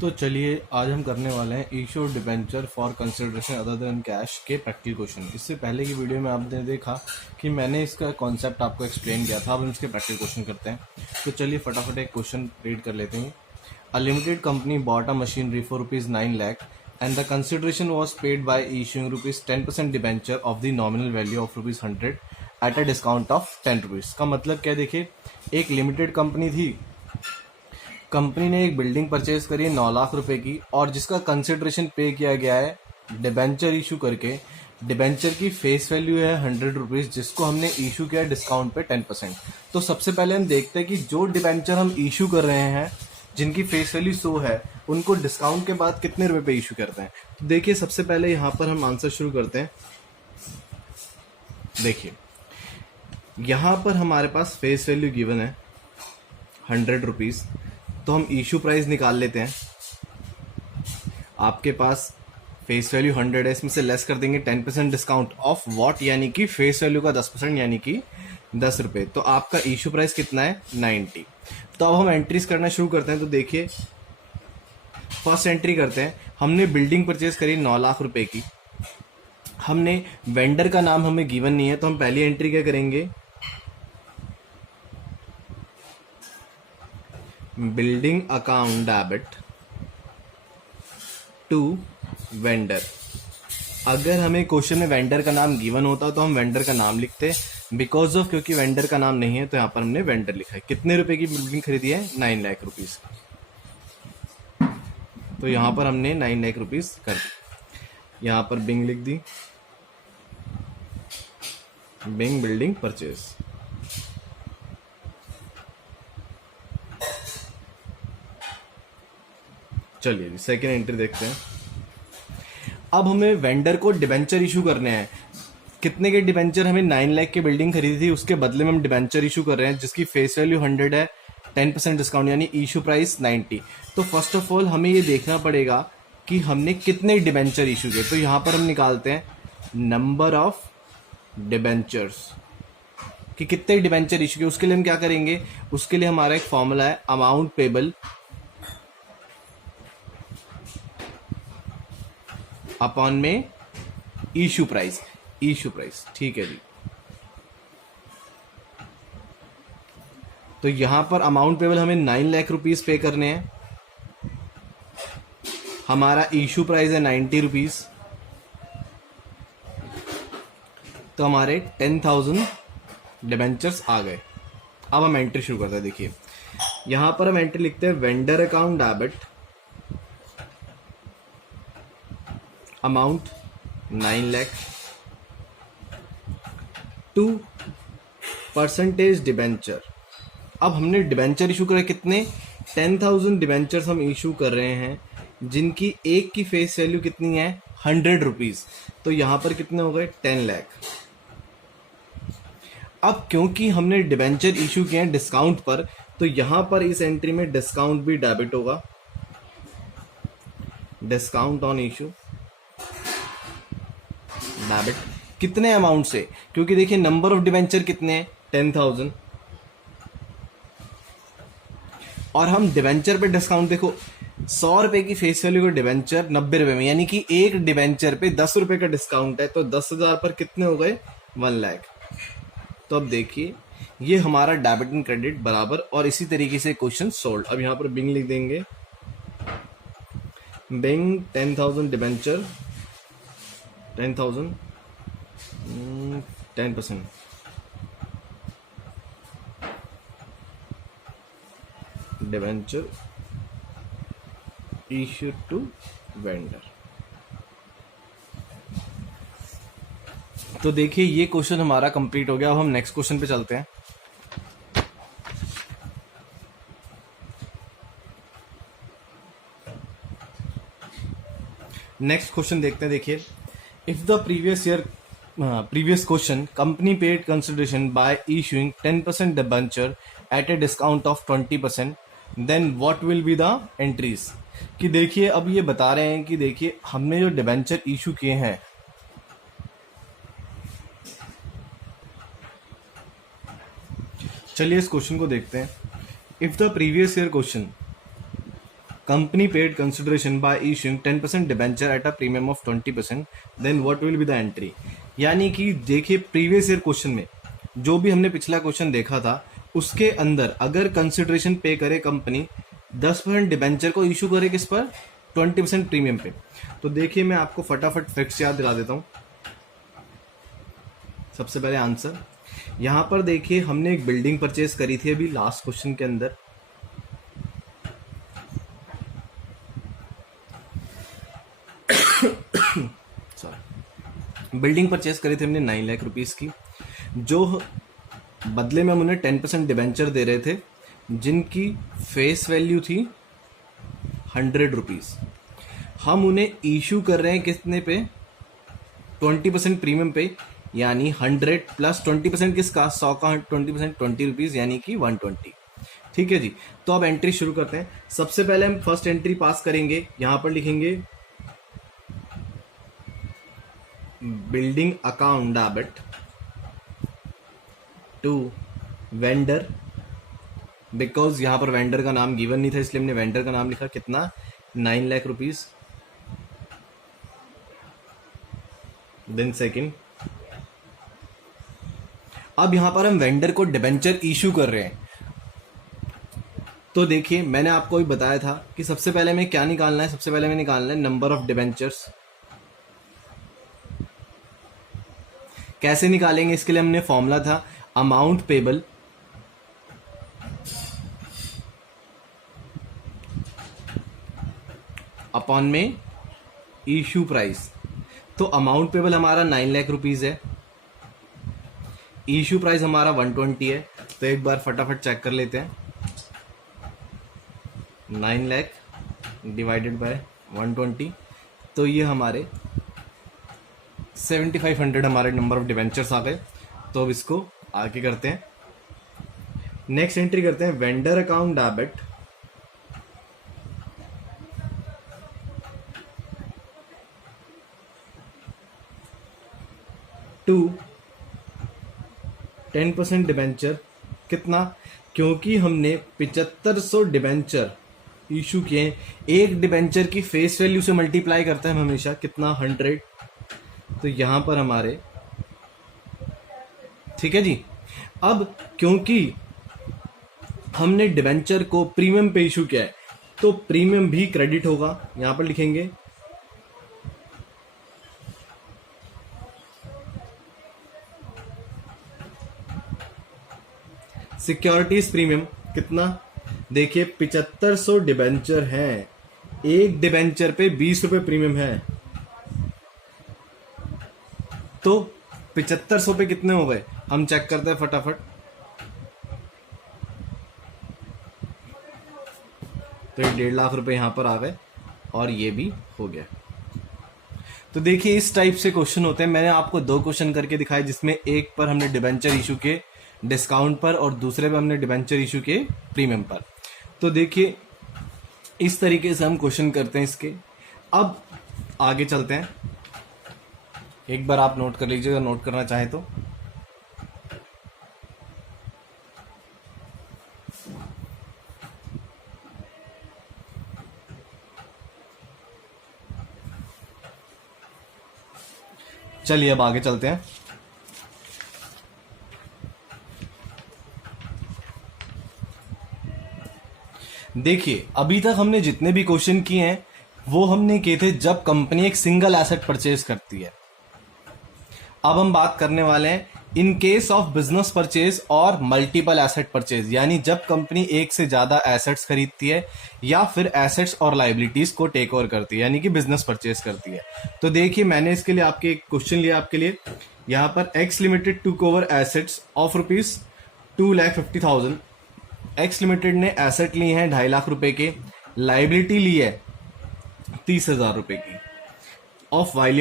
तो चलिए आज हम करने वाले हैं issue debenture for consideration other than cash के प्रैक्टिकल क्वेश्चन। इससे पहले की वीडियो में आपने देखा कि मैंने इसका कॉन्सेप्ट आपको एक्सप्लेन किया था। अब हम इसके प्रैक्टिकल क्वेश्चन करते हैं। तो चलिए फटाफट एक क्वेश्चन रीड कर लेते हैं। A limited company bought a machinery for ₹9 lakh and the consideration was paid by issuing ₹10% debenture of the nominal value of ₹100 at a discount of ₹10। का मतलब क्या, देखिए एक लिमिटेड कंपनी थी, कंपनी ने एक बिल्डिंग परचेज करी है 9 लाख रुपए की और जिसका कंसिडरेशन पे किया गया है डिबेंचर इशू करके। डिबेंचर की फेस वैल्यू है ₹100 जिसको हमने इशू किया डिस्काउंट पे 10%। तो सबसे पहले हम देखते हैं कि जो डिबेंचर हम इशू कर रहे हैं जिनकी फेस वैल्यू 100 है उनको डिस्काउंट के बाद कितने रुपए पे इशू करते हैं। तो देखिए सबसे पहले यहाँ पर हम आंसर शुरू करते हैं। देखिए यहाँ पर हमारे पास फेस वैल्यू गिवन है ₹100, तो हम इशू प्राइस निकाल लेते हैं। आपके पास फेस वैल्यू 100 है, इसमें से लेस कर देंगे 10% डिस्काउंट ऑफ व्हाट, यानी कि फेस वैल्यू का 10% यानी कि ₹10। तो आपका इशू प्राइस कितना है 90। तो अब हम एंट्रीज करना शुरू करते हैं। तो देखिए फर्स्ट एंट्री करते हैं। हमने बिल्डिंग परचेज करी 9 लाख रुपए की। हमने वेंडर का नाम हमें गिवन नहीं है, तो हम पहली एंट्री क्या करेंगे, building account debit to vendor. अगर हमें क्वेश्चन में वेंडर का नाम गिवन होता तो हम वेंडर का नाम लिखते, बिकॉज ऑफ क्योंकि वेंडर का नाम नहीं है तो यहाँ पर हमने वेंडर लिखा है। कितने रुपए की बिल्डिंग खरीदी है, 9 लाख रुपीस। तो यहाँ पर हमने 9 लाख रुपीस कर दी। यहाँ पर बिंग लिख दी, बिंग बिल्डिंग परचेज। चलिए सेकेंड एंट्री देखते हैं। अब हमें वेंडर को डिबेंचर इशू करने हैं। कितने के डिबेंचर, हमें 9 लाख की बिल्डिंग खरीदी थी, उसके बदले में हम डिबेंचर इशू कर रहे हैं जिसकी फेस वैल्यू 100 है, 10% डिस्काउंट यानी इशू प्राइस 90। तो फर्स्ट ऑफ ऑल हमें ये देखना पड़ेगा कि हमने कितने डिबेंचर इशू किए। तो यहाँ पर हम निकालते हैं नंबर ऑफ डिबेंचर्स कि कितने डिबेंचर इशू किए। उसके लिए हम क्या करेंगे, उसके लिए हमारा एक फॉर्मूला है अमाउंट पेबल अपॉन में इशू प्राइस। इशू प्राइस ठीक है जी। तो यहां पर अमाउंट पेबल हमें 9 लाख रुपीस पे करने हैं, हमारा इशू प्राइस है ₹90, तो हमारे 10,000 डिबेंचर्स आ गए। अब हम एंट्री शुरू करते हैं। देखिए यहां पर हम एंट्री लिखते हैं vendor account debit amount 9 lakh to percentage debenture. अब हमने डिबेंचर इशू करे कितने, 10,000 डिबेंचर्स हम इशू कर रहे हैं जिनकी एक की फेस वैल्यू कितनी है ₹100। तो यहां पर कितने हो गए 10 लाख। अब क्योंकि हमने डिबेंचर इशू किए हैं डिस्काउंट पर, तो यहां पर इस एंट्री में डिस्काउंट भी डेबिट होगा, डिस्काउंट ऑन इशू डेबिट। कितने अमाउंट से, क्योंकि देखिए नंबर ऑफ डिबेंचर कितने हैं 10,000 और हम डिबेंचर पे डिस्काउंट देखो 100 रुपए की फेस वैल्यू का डिबेंचर 90 रुपए में, यानी कि एक डिबेंचर पे 10 रुपए का डिस्काउंट है। तो 10,000 पर कितने हो गए 1 लाख। तो अब देखिए ये हमारा डेबिट एंड क्रेडिट बराबर, और इसी तरीके से क्वेश्चन सोल्व। अब यहां पर बिंग लिख देंगे, being 10,000 debenture 10,000 10% debenture issue to vendor. तो देखिए ये क्वेश्चन हमारा कंप्लीट हो गया। अब हम नेक्स्ट क्वेश्चन पे चलते हैं। नेक्स्ट क्वेश्चन देखते हैं। देखिए if the previous question company paid consideration by issuing 10% debenture at a discount of 20%, then what will be the entries। कि देखिए अब ये बता रहे हैं कि देखिए हमने जो डिबेंचर इशू किए हैं, चलिए इस क्वेश्चन को देखते हैं। If the previous year question company paid consideration by issuing 10% debenture at a premium of 20%, then what will be the entry? यानी कि देखिए प्रीवियस ईयर क्वेश्चन में जो भी हमने पिछला क्वेश्चन देखा था उसके अंदर अगर कंसिडरेशन पे करे कंपनी 10% डिबेंचर को इशू करे किस पर 20% प्रीमियम पे। तो देखिए मैं आपको फटाफट फैक्ट्स याद दिला देता हूं। सबसे पहले आंसर यहां पर देखिए हमने एक बिल्डिंग परचेज करी थी अभी लास्ट क्वेश्चन के अंदर। बिल्डिंग परचेज करी थी हमने 9 लाख रुपीस की, जो बदले में हम उन्हें 10% डिबेंचर दे रहे थे जिनकी फेस वैल्यू थी 100 रुपीज। हम उन्हें इशू कर रहे हैं कितने पे 20% प्रीमियम पे, यानी 100 प्लस 20% किसका 100 का 20% 20 रुपीज यानी कि 120। ठीक है जी, तो अब एंट्री शुरू करते हैं। सबसे पहले हम फर्स्ट एंट्री पास करेंगे, यहां पर लिखेंगे building account debit to vendor, because यहां पर वेंडर का नाम गिवन नहीं था इसलिए हमने वेंडर का नाम लिखा, कितना 9 लाख रुपीज। देन सेकंड, अब यहां पर हम वेंडर को डिबेंचर इशू कर रहे हैं। तो देखिए मैंने आपको भी बताया था कि सबसे पहले हमें क्या निकालना है, सबसे पहले हमें निकालना है नंबर ऑफ डिबेंचर्स। कैसे निकालेंगे, इसके लिए हमने फॉर्मूला था अमाउंट पेबल अपॉन में इशू प्राइस। तो अमाउंट पेबल हमारा 9 लाख रुपीज है, इशू प्राइस हमारा 120 है। तो एक बार फटाफट चेक कर लेते हैं, 9 लाख डिवाइडेड बाय 120, तो ये हमारे 7500 हमारे नंबर ऑफ डिवेंचर्स आ गए। तो अब इसको आगे करते हैं, नेक्स्ट एंट्री करते हैं vendor account debit to 10% debenture. कितना, क्योंकि हमने 7500 डिबेंचर इशू किए, एक डिबेंचर की फेस वैल्यू से मल्टीप्लाई करते हैं हम हमेशा, कितना 100। तो यहां पर हमारे, ठीक है जी। अब क्योंकि हमने डिबेंचर को प्रीमियम पे इशू किया है तो प्रीमियम भी क्रेडिट होगा, यहां पर लिखेंगे सिक्योरिटीज प्रीमियम। कितना, देखिए 7500 डिबेंचर हैं, एक डिबेंचर पे 20 रुपए प्रीमियम है, तो 7500 पे कितने हो गए हम चेक करते हैं फटाफट। तो ये 1.5 लाख रुपए यहां पर आ गए और ये भी हो गया। तो देखिए इस टाइप से क्वेश्चन होते हैं। मैंने आपको 2 क्वेश्चन करके दिखाए जिसमें एक पर हमने डिबेंचर इशू के डिस्काउंट पर और दूसरे पर हमने डिबेंचर इशू के प्रीमियम पर। तो देखिए इस तरीके से हम क्वेश्चन करते हैं इसके। अब आगे चलते हैं, एक बार आप नोट कर लीजिएगा, नोट करना चाहे तो। चलिए अब आगे चलते हैं। देखिए अभी तक हमने जितने भी क्वेश्चन किए हैं वो हमने किए थे जब कंपनी एक सिंगल एसेट परचेज करती है। अब हम बात करने वाले हैं in case of business purchase और मल्टीपल एसेट परचेज, यानी जब कंपनी एक से ज्यादा एसेट्स खरीदती है या फिर एसेट्स और लाइबिलिटीज को टेक ओवर करती है, यानी कि बिजनेस परचेज करती है। तो देखिए मैंने इसके लिए आपके एक क्वेश्चन लिया आपके लिए, यहां पर X limited to cover assets of ₹2,50,000। X limited ने एसेट लिए हैं 2.5 लाख रुपए के, लाइबिलिटी ली है 30,000 रुपए की ऑफ वाई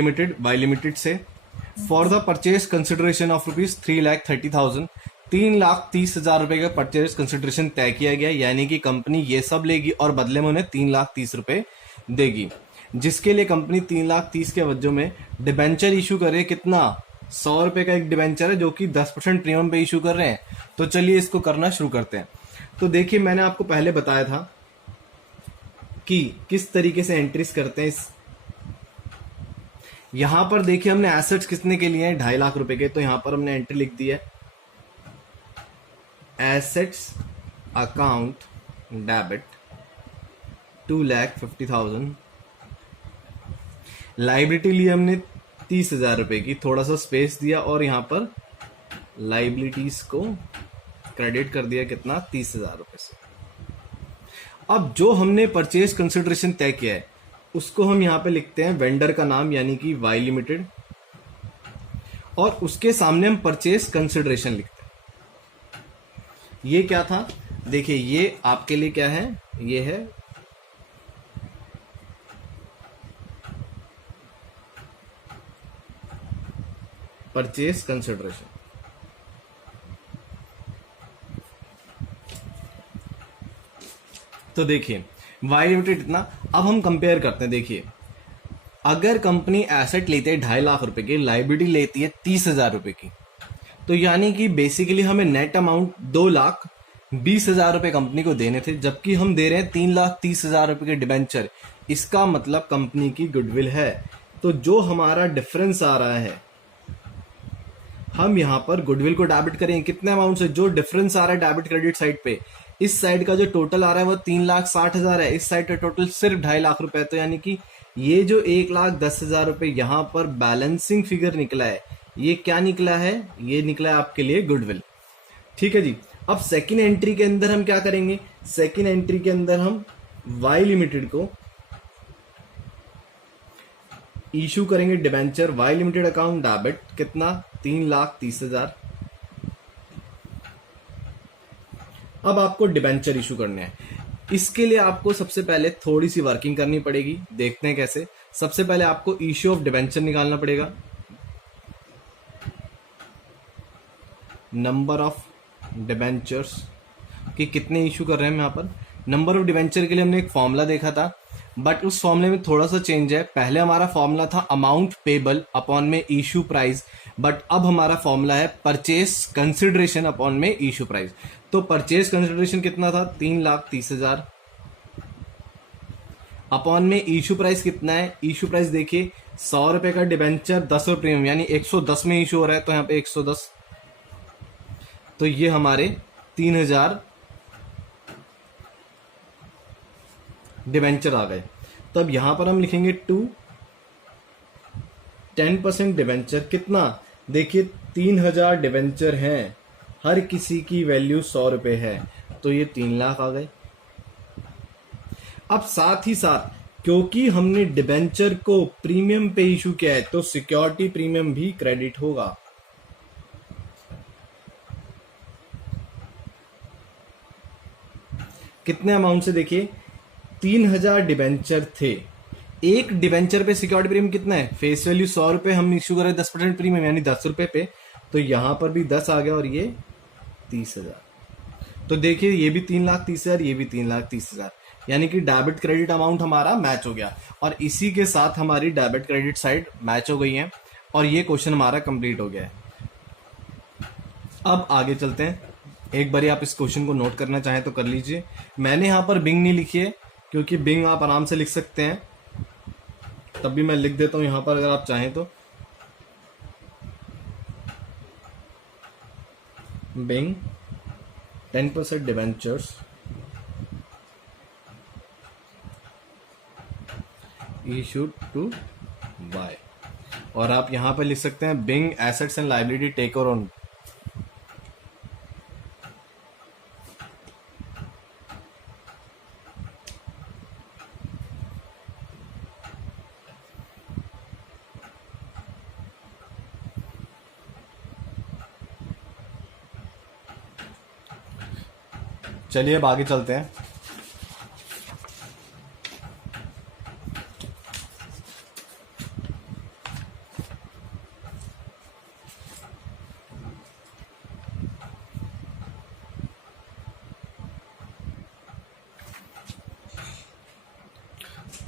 लिमिटेड से for the purchase consideration of ₹3,30,000। 3,30,000 रुपए का परचेज कंसिडरेशन तय किया गया, यानी कि कंपनी ये सब लेगी और बदले में उन्हें 3,30,000 रुपए देगी, जिसके लिए कंपनी 3,30,000 के वजह में डिबेंचर इशू करे। कितना, 100 रुपए का एक डिबेंचर है जो कि 10% प्रीमियम पे इशू कर रहे हैं। तो चलिए इसको करना शुरू करते हैं। तो देखिए मैंने आपको पहले बताया था कि किस तरीके से एंट्रीज करते हैं। इस यहां पर देखिए हमने एसेट्स कितने के लिए हैं, 2.5 लाख रुपए के, तो यहां पर हमने एंट्री लिख दी है एसेट्स अकाउंट डेबिट 2,50,000। लाइबिलिटी ली हमने 30,000 रुपए की, थोड़ा सा स्पेस दिया और यहां पर लाइबिलिटीज को क्रेडिट कर दिया कितना, 30,000 रुपए से। अब जो हमने परचेज कंसिडरेशन तय किया है उसको हम यहां पे लिखते हैं वेंडर का नाम यानी कि वाई लिमिटेड, और उसके सामने हम परचेज कंसिडरेशन लिखते हैं। ये क्या था, देखिए ये आपके लिए क्या है, ये है परचेज कंसिडरेशन। तो देखिए वाई लिमिटेड इतना। अब हम कंपेयर करते हैं। देखिए अगर कंपनी एसेट लेती है 2.5 लाख रुपए की, लाइबिलिटी लेती है 30,000 रुपए की, तो यानी कि बेसिकली हमें नेट अमाउंट 2,20,000 रुपए कंपनी को देने थे, जबकि हम दे रहे हैं 3,30,000 रुपए के डिबेंचर। इसका मतलब कंपनी की गुडविल है। तो जो हमारा डिफरेंस आ रहा है, हम यहां पर गुडविल को डेबिट करेंगे कितने अमाउंट से, जो डिफरेंस आ रहा है डेबिट क्रेडिट साइड पे। इस साइड का जो टोटल आ रहा है वो 3,60,000 है, इस साइड का टोटल सिर्फ 2.5 लाख रुपए है। तो यानी कि ये जो 1,10,000 रुपए यहां पर बैलेंसिंग फिगर निकला है, ये क्या निकला है, ये निकला है आपके लिए गुडविल। ठीक है जी। अब सेकेंड एंट्री के अंदर हम क्या करेंगे, सेकेंड एंट्री के अंदर हम वाई लिमिटेड को इशू करेंगे debenture, Y limited account debit कितना, 3,30,000। अब आपको डिबेंचर इशू करने हैं। इसके लिए आपको सबसे पहले थोड़ी सी वर्किंग करनी पड़ेगी, देखते हैं कैसे। सबसे पहले आपको इशू ऑफ डिबेंचर निकालना पड़ेगा, नंबर ऑफ डिबेंचर्स कि कितने इशू कर रहे हैं हम यहाँ पर। नंबर ऑफ डिबेंचर के लिए हमने एक फॉर्मूला देखा था, बट उस फॉर्मूले में थोड़ा सा चेंज है। पहले हमारा फॉर्मूला था अमाउंट पेबल अपॉन में इशू प्राइस, बट अब हमारा फॉर्मूला है परचेज कंसिडरेशन अपॉन में इशू प्राइस। तो परचेज कंसिडरेशन कितना था, 3,30,000 अपॉन में इशू प्राइस कितना है। इशू प्राइस देखिए 100 रुपए का डिबेंचर 10 रुपए प्रीमियम, यानी 110 में इशू हो रहा है, तो यहाँ पे 110। तो ये हमारे 3,000 डिबेंचर आ गए। तो अब यहां पर हम लिखेंगे 10% डिबेंचर कितना, देखिए 3,000 डिबेंचर हैं, हर किसी की वैल्यू 100 रुपए है, तो ये 3 लाख आ गए। अब साथ ही साथ क्योंकि हमने डिबेंचर को प्रीमियम पे इशू किया है, तो सिक्योरिटी प्रीमियम भी क्रेडिट होगा। कितने अमाउंट से, देखिए 3,000 डिबेंचर थे, एक डिबेंचर पे सिक्योरिटी प्रीमियम कितना है, फेस वैल्यू 100 रुपए, हम इशू करें 10% प्रीमियम यानी 10 रुपए पे, तो यहां पर भी 10 आ गया और ये 30,000। तो देखिए ये भी 3,30,000, ये भी 3,30,000, यानी कि डेबिट क्रेडिट अमाउंट हमारा मैच हो गया। और इसी के साथ हमारी डेबिट क्रेडिट साइड मैच हो गई है और ये क्वेश्चन हमारा कंप्लीट हो गया है। अब आगे चलते हैं। एक बार आप इस क्वेश्चन को नोट करना चाहें तो कर लीजिए। मैंने यहां पर बिंग नहीं लिखी है, क्योंकि बिंग आप आराम से लिख सकते हैं, तब भी मैं लिख देता हूं यहां पर अगर आप चाहें तो। Being 10% debentures issued to by, और आप यहां पर लिख सकते हैं being assets and liability take over on. चलिए अब आगे चलते हैं।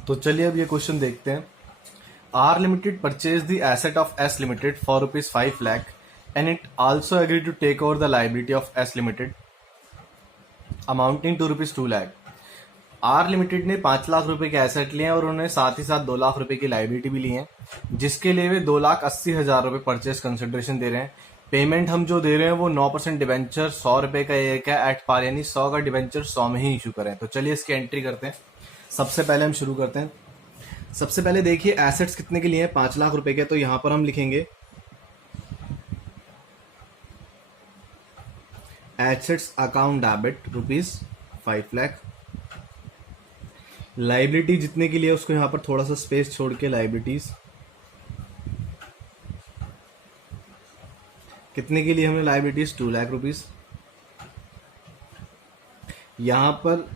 तो चलिए अब ये क्वेश्चन देखते हैं। R limited purchase the asset of S limited for ₹5 lakh and it also agree to take over the liability of S limited amounting to ₹2 lakh। R limited ने 5 लाख रुपए के एसेट लिए हैं और उन्होंने साथ ही साथ 2 लाख रुपए की लाइबिलिटी भी ली है, जिसके लिए वे 2,80,000 रुपए परचेस कंसिडरेशन दे रहे हैं। पेमेंट हम जो दे रहे हैं वो 9% डिवेंचर 100 रुपए का एक है एट पार, यानी 100 का डिवेंचर 100 में ही इशू करें। तो चलिए इसकी एंट्री करते हैं। सबसे पहले हम शुरू करते हैं। सबसे पहले देखिए एसेट्स कितने के लिए हैं, 5 लाख रुपए के। तो यहां पर हम लिखेंगे assets account debit ₹5 lakh. Liability जितने के लिए उसको यहां पर थोड़ा सा स्पेस छोड़ के लाइबिलिटीज कितने के लिए हमने लाइबिलिटीज 2 लाख रुपीज। यहां पर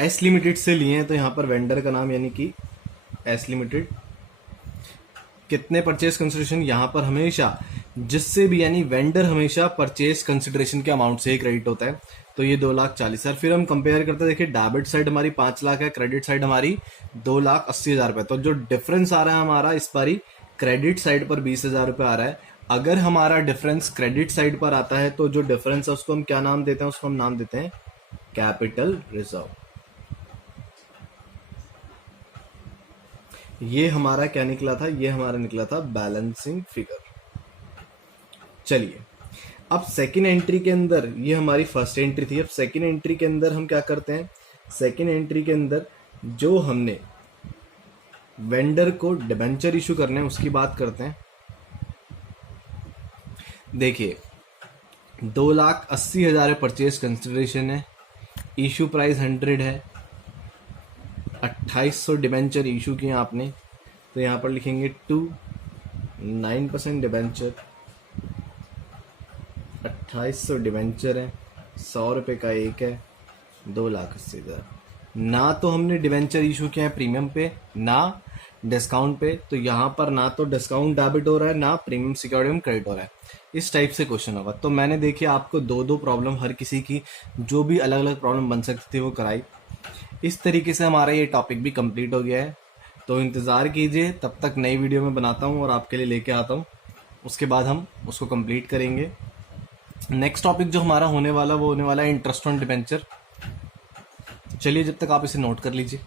एस लिमिटेड से लिए हैं तो यहां पर वेंडर का नाम यानी कि एस लिमिटेड। कितने परचेज कंसिडरेशन, यहां पर हमेशा जिससे भी यानी वेंडर हमेशा परचेज कंसिडरेशन के अमाउंट से ही क्रेडिट होता है, तो ये 2,40,000। फिर हम कंपेयर करते हैं, देखिए डेबिट साइड हमारी 5 लाख है, क्रेडिट साइड हमारी 2,80,000 रुपए। तो जो डिफरेंस आ रहा है हमारा इस बारी क्रेडिट साइड पर 20,000 रुपए आ रहा है। अगर हमारा डिफरेंस क्रेडिट साइड पर आता है तो जो डिफरेंस है उसको हम क्या नाम देते हैं, उसको हम नाम देते हैं कैपिटल रिजर्व। ये हमारा क्या निकला था, ये हमारा निकला था बैलेंसिंग फिगर। चलिए अब सेकेंड एंट्री के अंदर, ये हमारी फर्स्ट एंट्री थी, अब सेकेंड एंट्री के अंदर हम क्या करते हैं, सेकेंड एंट्री के अंदर जो हमने वेंडर को डिबेंचर इशू करने हैं उसकी बात करते हैं। देखिए 2,80,000 परचेज कंसिडरेशन है, इशू प्राइस 100 है, 2800 डिबेंचर इशू किए आपने, तो यहाँ पर लिखेंगे 9% डिबेंचर, 2800 डिबेंचर है, 100 रुपये का एक है, 2,80,000। ना तो हमने डिबेंचर इशू किया है प्रीमियम पे ना डिस्काउंट पे, तो यहाँ पर ना तो डिस्काउंट डेबिट हो रहा है ना प्रीमियम सिक्योरिटी में क्रेडिट हो रहा है। इस टाइप से क्वेश्चन होगा। तो मैंने देखिए आपको दो प्रॉब्लम, हर किसी की जो भी अलग अलग प्रॉब्लम बन सकती थी वो कराई। इस तरीके से हमारा ये टॉपिक भी कंप्लीट हो गया है। तो इंतज़ार कीजिए, तब तक नई वीडियो में बनाता हूँ और आपके लिए लेके आता हूँ, उसके बाद हम उसको कंप्लीट करेंगे। नेक्स्ट टॉपिक जो हमारा होने वाला वो होने वाला है इंटरेस्ट ऑन डिबेंचर। चलिए जब तक आप इसे नोट कर लीजिए।